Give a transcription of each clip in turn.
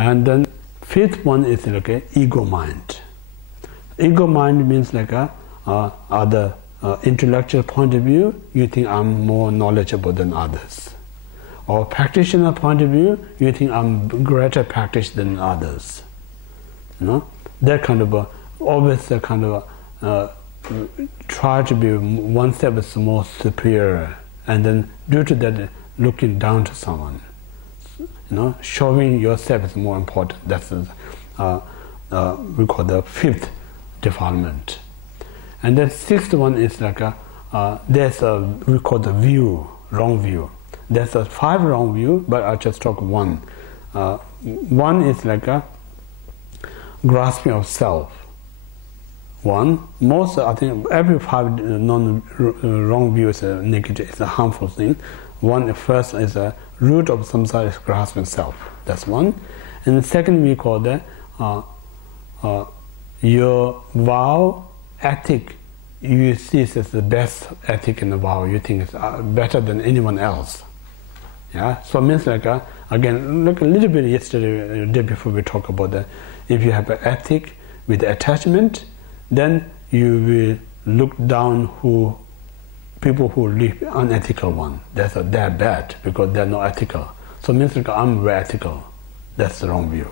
And then fifth one is like a ego mind. Ego mind means like a other intellectual point of view, you think I'm more knowledgeable than others. Or practitioner point of view, you think I'm greater practitioner than others. You know, that kind of always a kind of try to be one step is more superior, and then due to that looking down to someone. You know, showing yourself is more important. That's we call the fifth defilement. And the sixth one is like there's a we call the view, wrong view. There's a 5 wrong view, but I'll just talk one. One is like a grasping of self. One, most I think every 5 wrong view is a negative, it's a harmful thing. One, first is a root of samsara is grasping self. That's one. And the second we call the your vow ethic. You see this as the best ethic in the vow. You think it's better than anyone else. Yeah. So it means like again, like a little bit yesterday, the day before we talk about that. If you have an ethic with attachment, then you will look down people who live unethical one. They're bad because they're not ethical. So it means like I'm very ethical. That's the wrong view.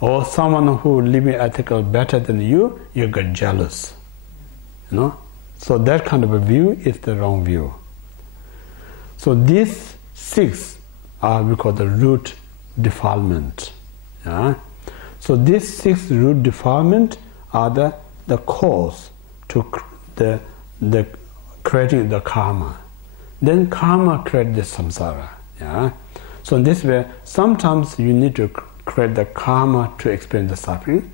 Or someone who living ethical better than you get jealous. You know? So that kind of a view is the wrong view. So these 6 are we call the root defilement. Yeah? So these 6 root defilement are the cause to the creating the karma. Then karma creates the samsara. Yeah? So in this way, sometimes you need to create the karma to experience the suffering.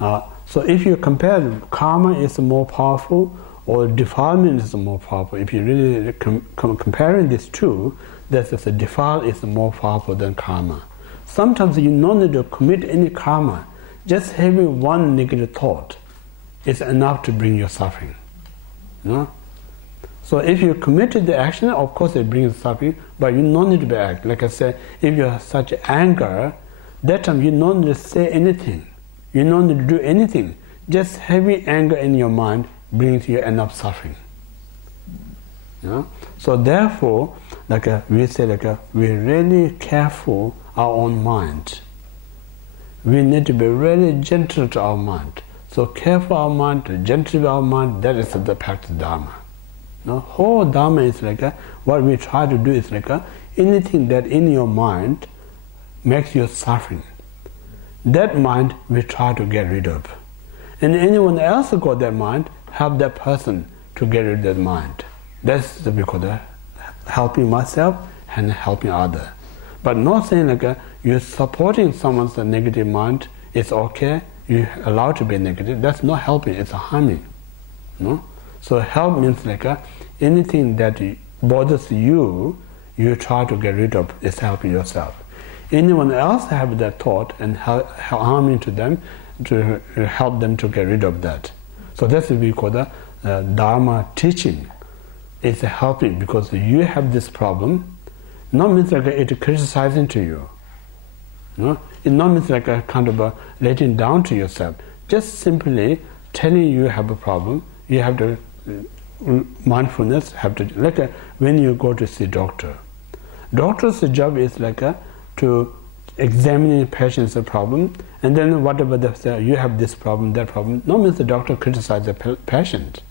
So if you compare, karma is more powerful or defilement is more powerful. If you really comparing these two, that the defile is more powerful than karma. Sometimes you don't need to commit any karma. Just having one negative thought is enough to bring you suffering. You know? So if you committed the action, of course it brings suffering, but you don't need to be act. Like I said, if you have such anger, that time you don't need to say anything. You don't need to do anything. Just having anger in your mind brings you enough suffering. You know? So therefore, like we say, we're really careful our own mind. We need to be really gentle to our mind. So careful our mind, gentle to our mind, that is the practice Dharma. No, whole Dharma is like what we try to do is like anything that in your mind makes you suffering. That mind we try to get rid of. And anyone else who got that mind, help that person to get rid of that mind. That's the we call the helping myself and helping other. But not saying like you're supporting someone's negative mind, it's okay, you're allowed to be negative. That's not helping, it's harming. No? So help means like anything that bothers you, you try to get rid of, is helping yourself. Anyone else have that thought and harming to them, to help them to get rid of that. So that's what we call the Dharma teaching. It's helping because you have this problem. Not means like it's criticizing to you. No? It not means like a kind of letting down to yourself. Just simply telling you have a problem. You have to mindfulness have to like when you go to see doctor. Doctor's job is like to examine the patient's problem, and then whatever they say, you have this problem, that problem. No means the doctor criticize the patient.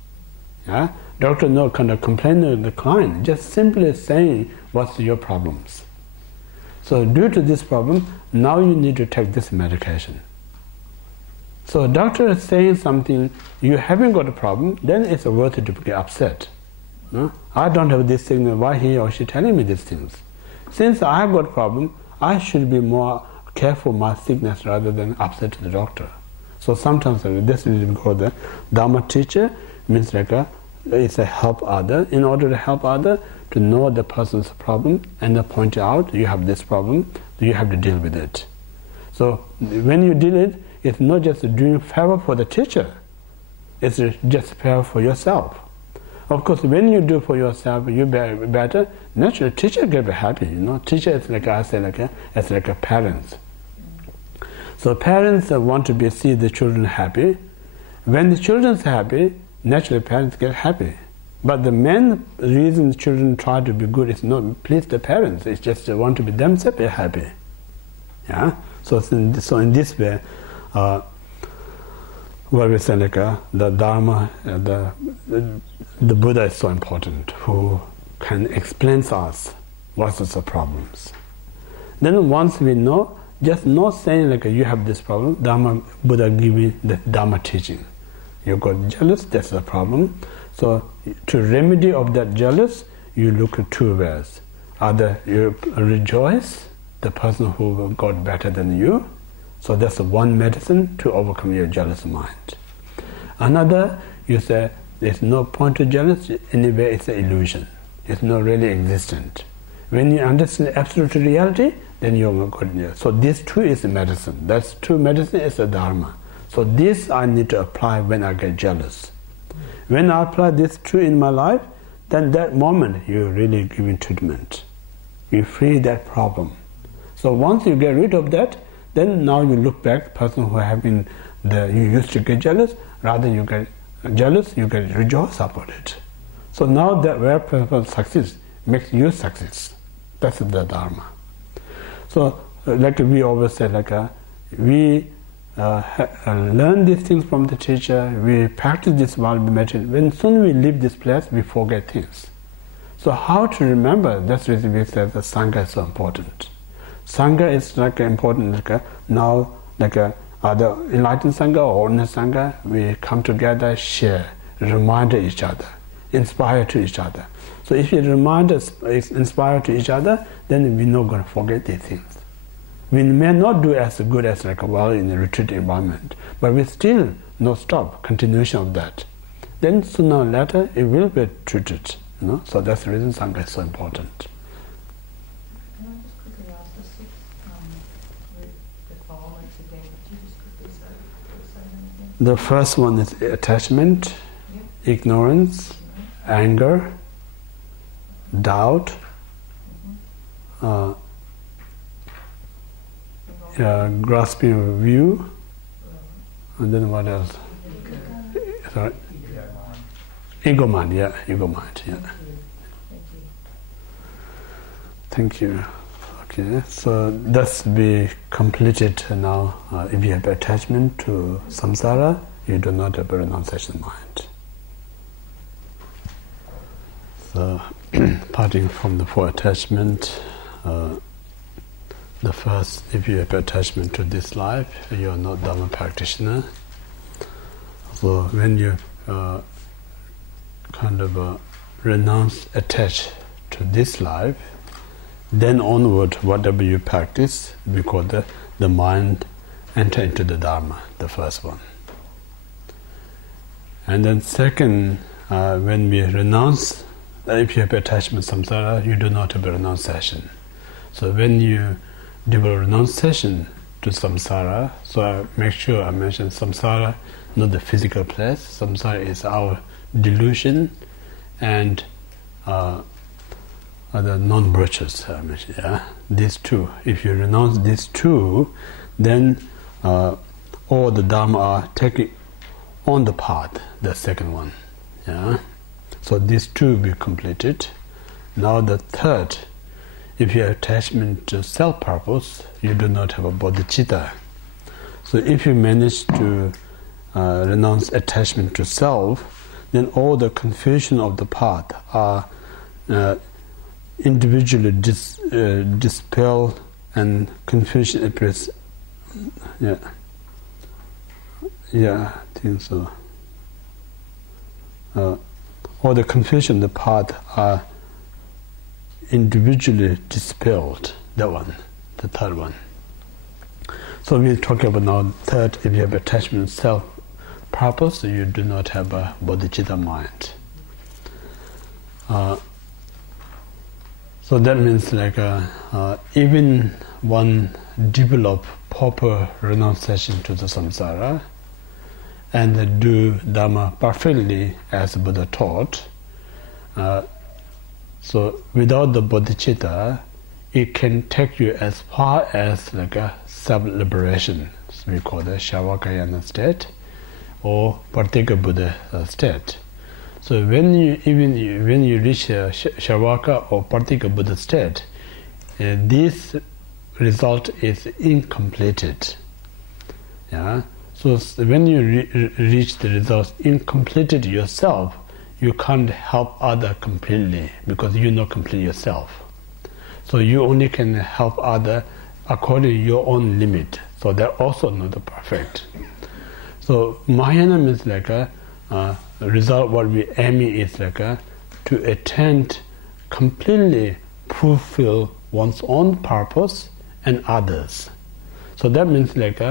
Yeah, doctor no kind of complain to the client. Just simply saying what's your problems. So due to this problem, now you need to take this medication. So doctor is saying something, you haven't got a problem, then it's worth it to get upset. No? I don't have this thing, why he or she telling me these things? Since I have got a problem, I should be more careful my sickness rather than upset to the doctor. So sometimes this is called the Dharma teacher, means like it's a help other. In order to help other, to know the person's problem and to point out, you have this problem, you have to deal with it. So when you deal it, it's not just doing favor for the teacher, it's just favor for yourself. Of course, when you do for yourself, you better, naturally teacher get happy, you know. Teacher is like I say, it's like a parent. So parents want to see the children happy. When the children are happy, naturally parents get happy. But the main reason children try to be good is not please the parents. It's just they want to be themselves happy. Yeah. So in this way, what we say the Dharma, the Buddha is so important, who can explain to us what are the problems. Then once we know, just not saying you have this problem. Buddha give me the Dharma teaching. You got jealous, that's the problem. So to remedy of that jealous, you look at two ways. Either you rejoice the person who got better than you. So that's one medicine to overcome your jealous mind. Another, you say there's no point to jealousy. Anyway, it's an illusion. It's not really existent. When you understand absolute reality, then you're good. So these two is medicine. That's two medicine is a Dharma. So this I need to apply when I get jealous. When I apply this two in my life, then that moment you're really giving treatment. You free that problem. So once you get rid of that, then now you look back, person who have been you used to get jealous, rather you get jealous, you get rejoice about it. So now that where person succeeds makes you success. That's the Dharma. So we always say we learn these things from the teacher, we practice this while we meditate. When soon we leave this place, we forget things. So how to remember? That's the reason we say the Sangha is so important. Sangha is important now either enlightened Sangha or ordinary Sangha, we come together, share, remind each other, inspire to each other. So if you remind us, inspire to each other, then we're not going to forget these things. We may not do as good as well in the retreat environment, but we still not stop, continuation of that. Then sooner or later it will be treated. So that's the reason Sangha is so important. Can I just quickly ask the six defilements again? Could you just quickly say anything? The first one is attachment, ignorance, anger, doubt, grasping of view, and then what else? Sorry? Ego mind, ego mind, Thank you. Okay, so that's be completed now. If you have attachment to samsara, you do not have a renunciation mind. So, parting from the four attachment, the first, if you have attachment to this life, you are not Dharma practitioner. So when you renounce, attach to this life, then onward, whatever you practice, because the mind enter into the Dharma, the first one. And then second, when we renounce, if you have attachment samsara, you do not have a renunciation. So when you develop renunciation to samsara, so I make sure I mention samsara, not the physical place. Samsara is our delusion and the non-virtues. These two. If you renounce these two, then all the Dharma are taken on the path, the second one. So these two will be completed. Now the third, if you have attachment to self-purpose, you do not have a bodhicitta. So if you manage to renounce attachment to self, then all the confusion of the path are individually dispelled and confusion appears. I think so. All the confusion of the path are individually dispelled. That one, the third one. So we'll talk about now third, if you have attachment to self-purpose, you do not have a bodhicitta mind. So that means even one develop proper renunciation to the samsara and do Dhamma perfectly as Buddha taught. So without the bodhicitta, it can take you as far as self-liberation. we call the Shavakayana state or Partika Buddha state. So when you reach a Shavaka or Partika Buddha state, this result is incompleted. Yeah. So when you reach the results incompleted yourself, you can't help other completely because you're not complete yourself. So you only can help other according to your own limit. So they're also not perfect. So Mahayana means like a result. What we aiming is like to attempt completely fulfill one's own purpose and others. So that means like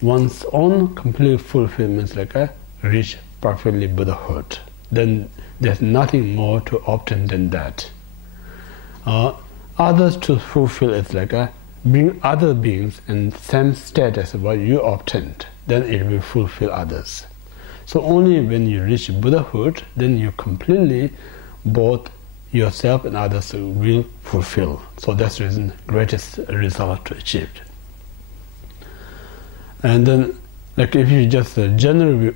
one's own complete fulfillment, like reach perfectly Buddhahood. Then there's nothing more to obtain than that. Others to fulfill is like bring other beings in same status of what you obtained. Then it will fulfill others. So only when you reach Buddhahood, then you completely both yourself and others will fulfill. So that's the reason greatest result to achieve. And then, like if you just generally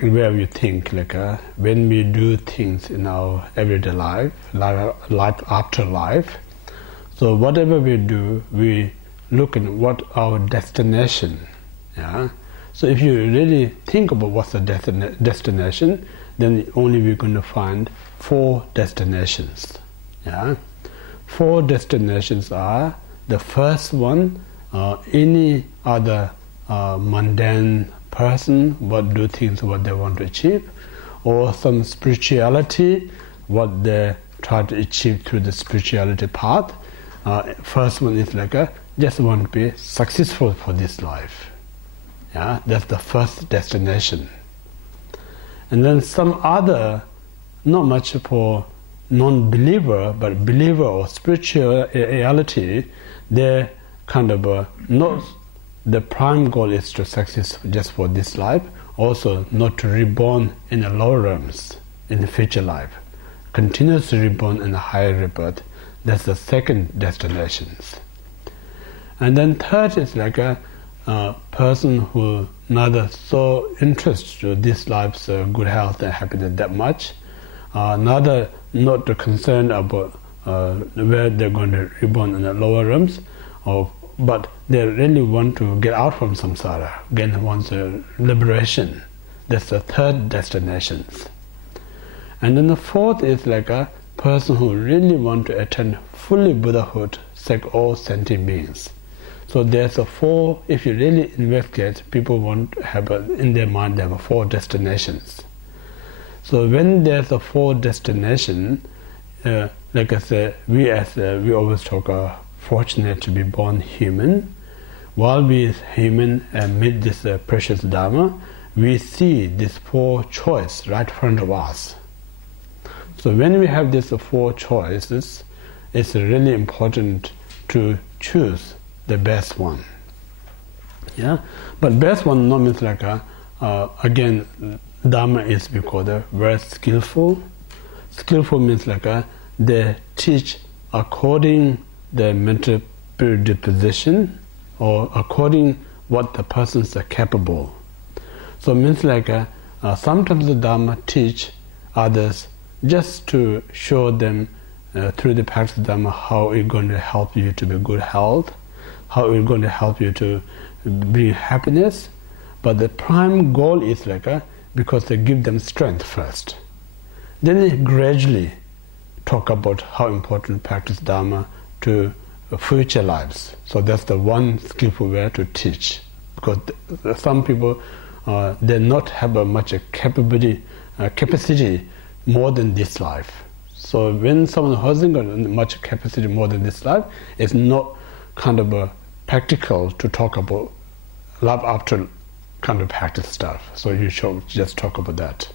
where you think, like when we do things in our everyday life after life, so whatever we do, we look at what our destination. Yeah. So if you really think about what's the destination, then only we're going to find 4 destinations. Yeah. 4 destinations are: the first one, any other mundane person what do things what they want to achieve, or some spirituality what they try to achieve through the spirituality path. First one is like just want to be successful for this life. Yeah, that's the first destination. And then some other, not much for non-believer, but believer or spirituality, they're kind of not. The prime goal is to success just for this life, also not to reborn in the lower realms in the future life, continuously reborn in a higher rebirth. That's the second destinations. And then third is like a person who neither so interested to this life's good health and happiness that much, neither not concerned about where they're going to reborn in the lower realms, but they really want to get out from samsara, again wants liberation. That's the third destinations. And then the fourth is like a person who really want to attain fully Buddhahood, like all sentient beings. So there's a 4, if you really investigate, people want to have in their mind they have 4 destinations. So when there's a 4 destination, like I said, we always talk fortunate to be born human. While we as human meet this precious Dharma, we see this 4 choices right in front of us. So when we have these 4 choices, it's really important to choose the best one. Yeah, but best one not means like again, Dharma is because very skillful. Skillful means like they teach according the mental predisposition or according what the persons are capable. So it means like sometimes the Dharma teach others just to show them through the practice of Dharma how it's going to help you to be good health, how it's going to help you to bring happiness. But the prime goal is like because they give them strength first. Then they gradually talk about how important practice Dharma to future lives. So that's the one skillful way to teach. Because some people they not have a much capacity more than this life. So when someone hasn't got much capacity more than this life, it's not kind of practical to talk about love after kind of practice stuff. So you should just talk about that.